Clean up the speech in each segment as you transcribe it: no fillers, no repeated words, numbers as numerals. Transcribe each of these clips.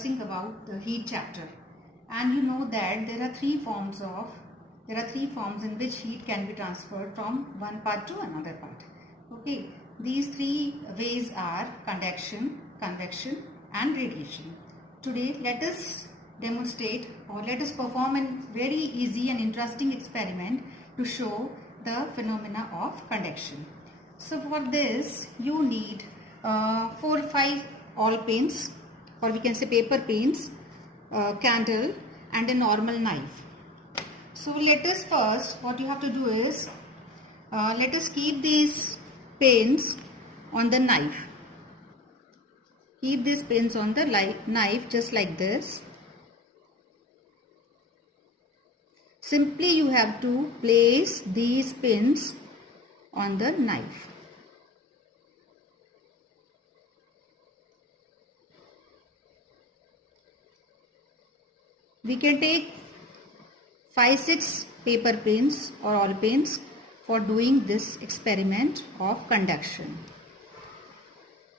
discussing about the heat chapter, and you know that there are three forms in which heat can be transferred from one part to another part. Okay, these three ways are conduction, convection and radiation. Today let us demonstrate, or let us perform a very easy and interesting experiment to show the phenomena of conduction. So for this you need 4 or 5 oil paints, or we can say paper paints, candle and a normal knife. So let us first, what you have to do is, let us keep these pins on the knife. Keep these pins on the knife just like this. Simply you have to place these pins on the knife. We can take 5-6 paper pins or oil pins for doing this experiment of conduction.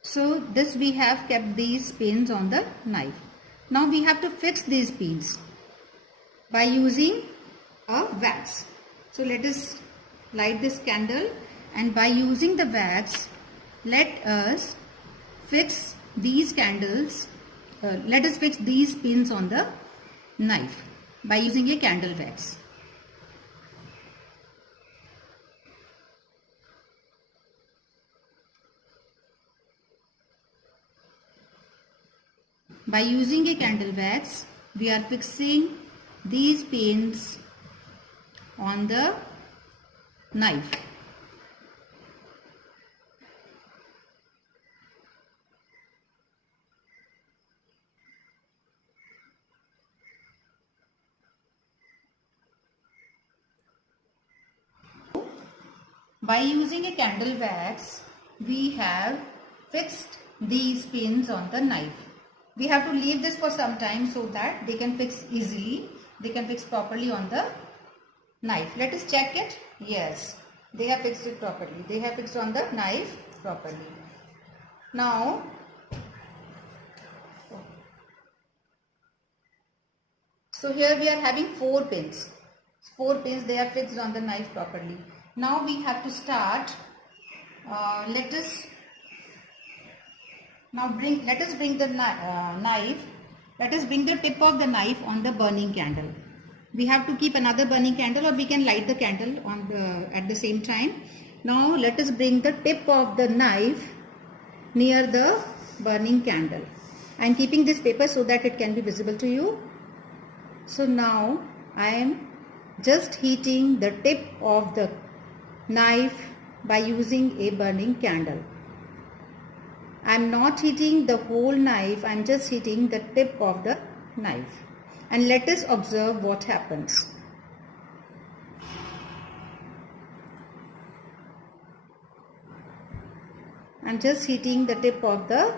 So this we have kept these pins on the knife. Now we have to fix these pins by using a wax. So let us light this candle, and by using the wax let us fix these candles, let us fix these pins on the knife by using a candle wax. By using a candle wax, we are fixing these pins on the knife. By using a candle wax, we have fixed these pins on the knife. We have to leave this for some time so that they can fix easily, they can fix properly on the knife. Let us check it. Yes, they have fixed it properly. They have fixed on the knife properly. Now, so here we are having 4 pins. 4 pins, they are fixed on the knife properly. Now we have to start. Let us bring the knife. Let us bring the tip of the knife on the burning candle. We have to keep another burning candle, or we can light the candle at the same time. Now let us bring the tip of the knife near the burning candle. I am keeping this paper so that it can be visible to you. So now I am just heating the tip of the knife by using a burning candle. I am not heating the whole knife, I am just heating the tip of the knife. And let us observe what happens. I am just heating the tip of the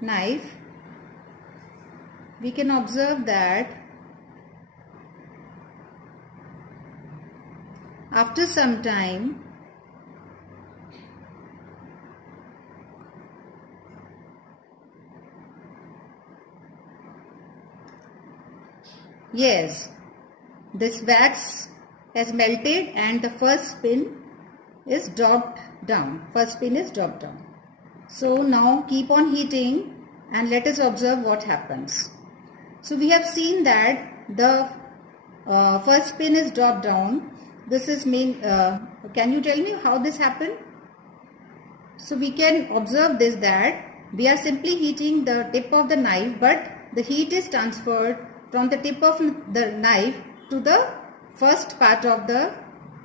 knife. We can observe that after some time, yes, this wax has melted and the first pin is dropped down. First pin is dropped down. So now keep on heating and let us observe what happens. So we have seen that the first pin is dropped down. This is can you tell me how this happened? So we can observe this, that we are simply heating the tip of the knife, but the heat is transferred from the tip of the knife to the first part of the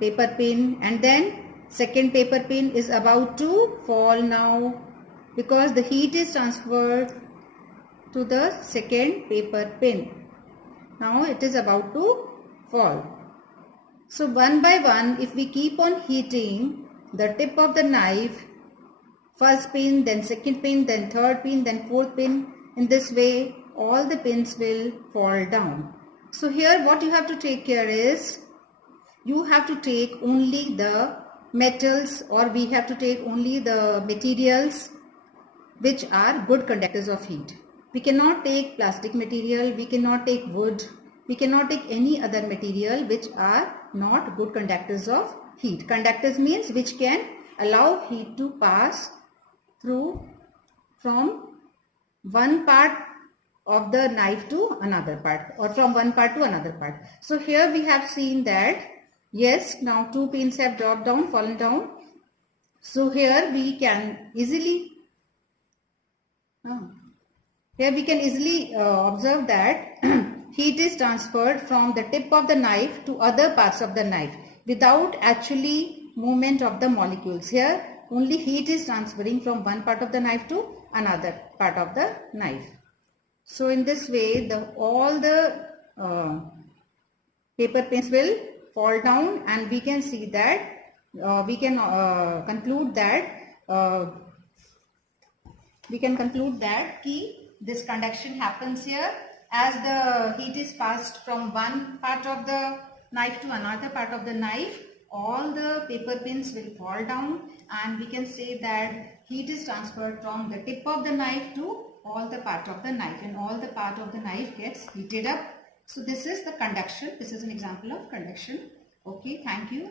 paper pin, and then second paper pin is about to fall now because the heat is transferred to the second paper pin. Now it is about to fall. So one by one, if we keep on heating the tip of the knife, first pin, then second pin, then third pin, then fourth pin, in this way all the pins will fall down. So here what you have to take care is, you have to take only the metals, or we have to take only the materials which are good conductors of heat. We cannot take plastic material, we cannot take wood, we cannot take any other material which are not good conductors of heat. Conductors means which can allow heat to pass through from one part of the knife to another part, or from one part to another part. So here we have seen that yes, now 2 pins have dropped down, fallen down. So here we can easily observe that heat is transferred from the tip of the knife to other parts of the knife without actually movement of the molecules. Here only heat is transferring from one part of the knife to another part of the knife. So in this way all the paper pins will fall down, and we can see that we can conclude that this conduction happens here as the heat is passed from one part of the knife to another part of the knife. All the paper pins will fall down, and we can say that heat is transferred from the tip of the knife to all the part of the knife, and all the part of the knife gets heated up. So this is the conduction. This is an example of conduction. Okay, thank you.